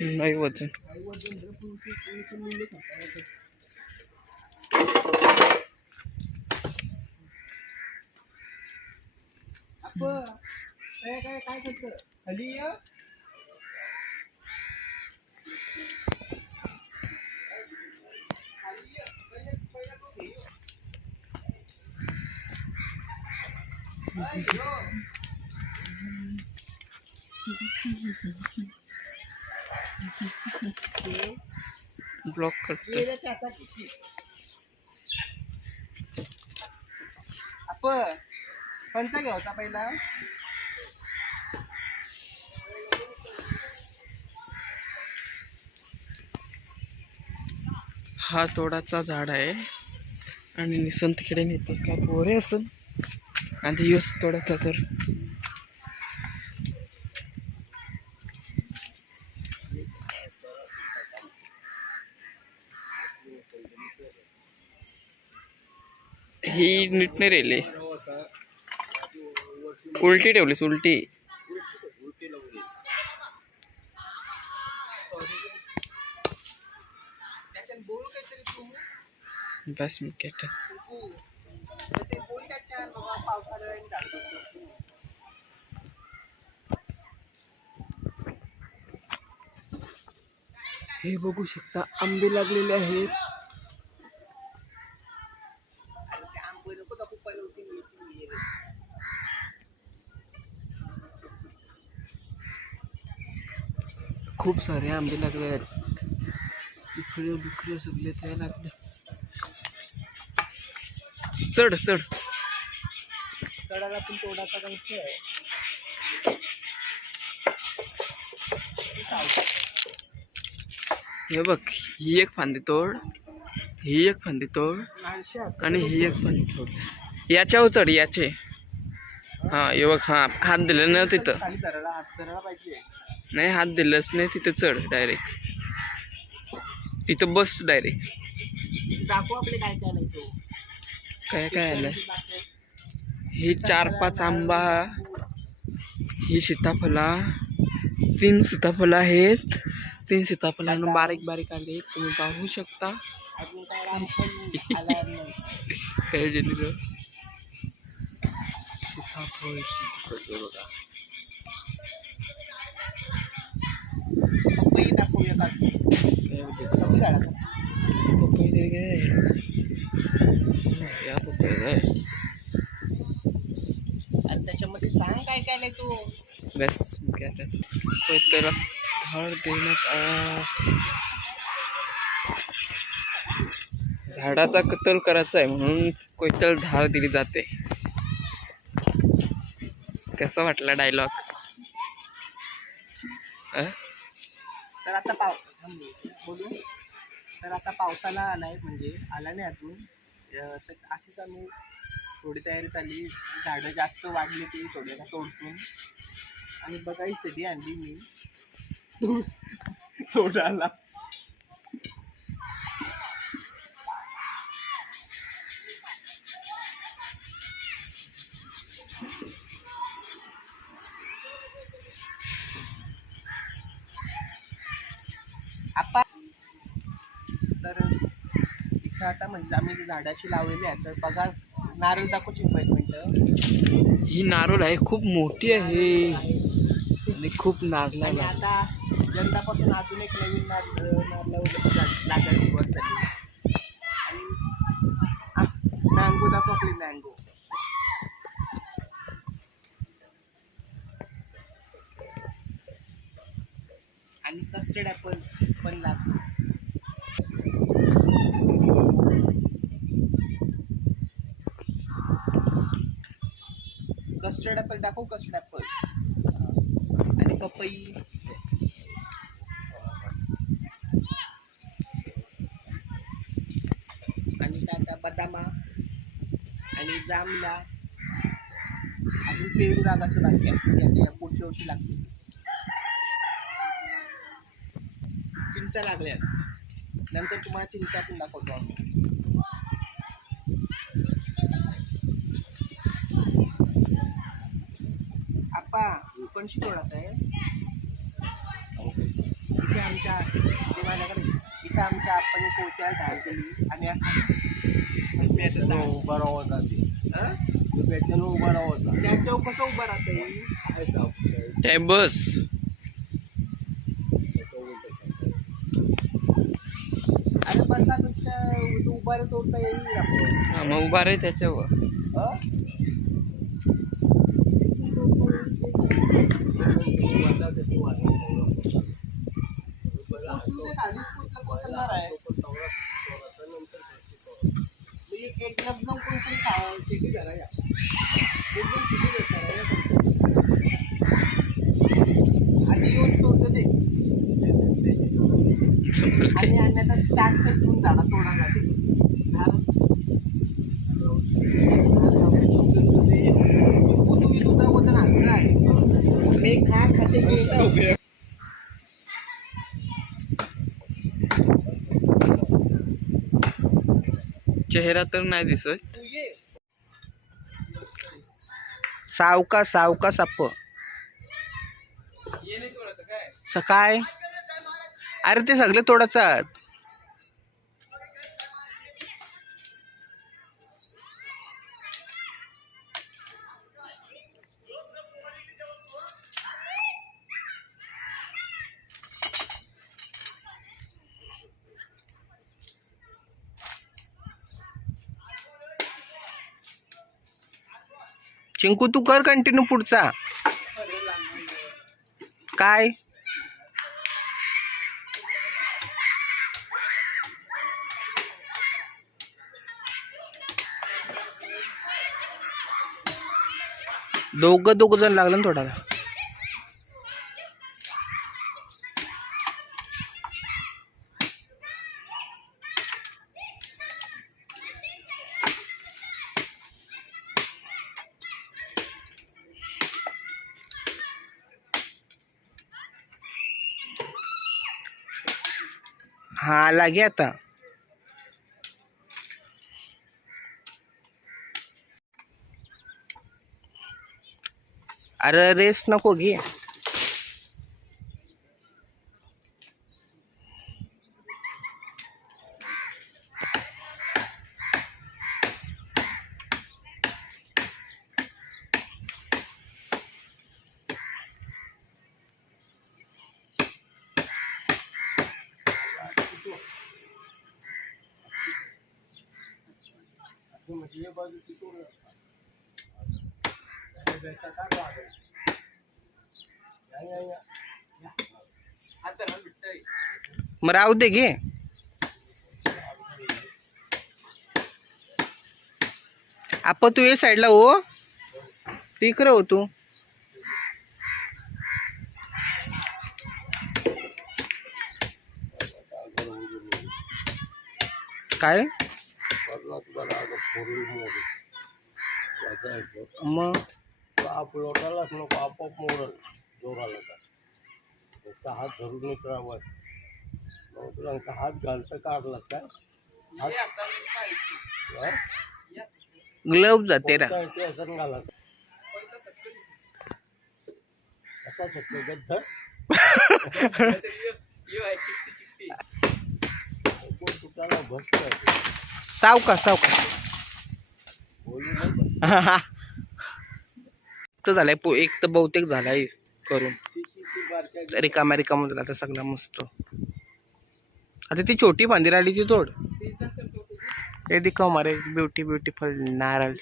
नाही वजन. काय करतं खाली या. ब्लॉक करतो. आपण पंचा घ्यायचा पहिला. हा तोडाचा झाड आहे आणि निसंत तिकडे नेते काय पोरे असून आणि यस तोडाचा तर ही नीट नाही राहिली. उलटी ठेवलीस उलटी. बस मी काय हे बघू शकता आंबे लागलेले आहेत. खूप सारे आंबे लागले आहेत. इकडे दुखरे सगळे ते लागले. चढ चढ. चढायला पण तोडाचा कंस आहे. हे बघ ही एक फांदी तोड, ही एक फांदी तोड आणि ही एक फांदी तोड. याच्यावर चढ याचे. हा हे बघ. हा हात दिलं ना तिथं. खाली धरायला हात धरायला पाहिजे. नाही हात दिलंच नाही तिथं चढ डायरेक्ट. तिथं बस डायरेक्ट. दाखव आपले काय काय नाही तो. काय काय आलं. ही 4-5 आंबा, ही सीताफळा, 3 सीताफळ आहेत. 3 सीताफळांना बारीक बारीक आले तुम्ही पाहू शकता. अजून काय रामफळ आला नाही. काय दिलं सीताफळ बघा. पपई दाखवूया का. पपई या पपई आणि त्याच्यामध्ये सांग काय काय नाही तू. बस काय त्याला धाड देण्यात झाडाचा कत्तल करायचा आहे म्हणून कोयतल धार दिली जाते. कसा वाटला डायलॉग. तर आता बोलू. तर आता पावसाला आलाय म्हणजे आला नाही अजून. तर अशीच आम्ही थोडी तयारी चालली. झाडं जास्त वाढली ती थोड्याला तोडून आणि बघायसाठी आणली मी तोडाला. आपा तर इथं आता म्हणजे आम्ही झाडाशी लावलेली आहे. तर बघा नारळ दाखवू चिंपायच मिनटं. ही नारळ आहे खूप मोठी आहे आणि खूप नारळ आणि आहे. आता यंदापासून अजून एक नवीन नारळावर लागायला सुरुवात झाली. आणि मँगो दाखव आपली मँगो. आणि कस्टर्ड ॲपल पण लागतो. कस्टर्ड ॲपल दाखव. कस्टर्ड ॲपल आणि पपई. आणि आता बदामा आणि जांभळा. अजून पेरू लागायचं बाकी आहे. या पुढच्या वर्षी लागते. चिंचा लागल्या. नंतर तुम्हाला चिंचा पण दाखवतो आम्ही. आपा कोणशी तोडत आहे. इथे आमच्या इथे माझ्याकडे इथे आमच्या आपण पोहोचायला झाड केली आणि उभा राहत त्याच्यानं उभा राहत त्याच्यावर कसं उभा राहतं ते बस अरे बसापेक्षा उभा रे तोडता येईल आपण हा, मग उभा रे त्याच्यावर. एक लग्न कोणतरी शेती करा या एकदम शेती देणार आणि येऊन तोडतं ते आणि आणण्याचा स्टार्ट घेऊन झाला तोडायला तुझा वजन हलका आहे मी खा खाते चेहरा तर नाही दिसत. सावका सावका साप सकाळ अरे ते सगळे तोडाचात चिंकू तू कर कंटिन्यू पुढचा काय दोघ जण लागलं ना थोडाला हा लागे आता अरे रेस नको घे मग राहू दे घे आप तू ये साईडला हो तिकडे हो तू काय मग आप लोटालाच नको आपोआप मोडल जोराला का हात धरून उतरावा मग तुला हात घालतं काढलास काय ग्लव्स जाते रा असं घालायचं कसा शक्य गद्द तुटाला भक्त सावका सावका तर झालाय एक तर बहुतेक झालाय करून रिकामा रिकामा झाला तर सगळा मस्त आता ती छोटी भांदीराडीची तोड ते दिखाव मारे ब्युटी ब्युटिफुल नारळ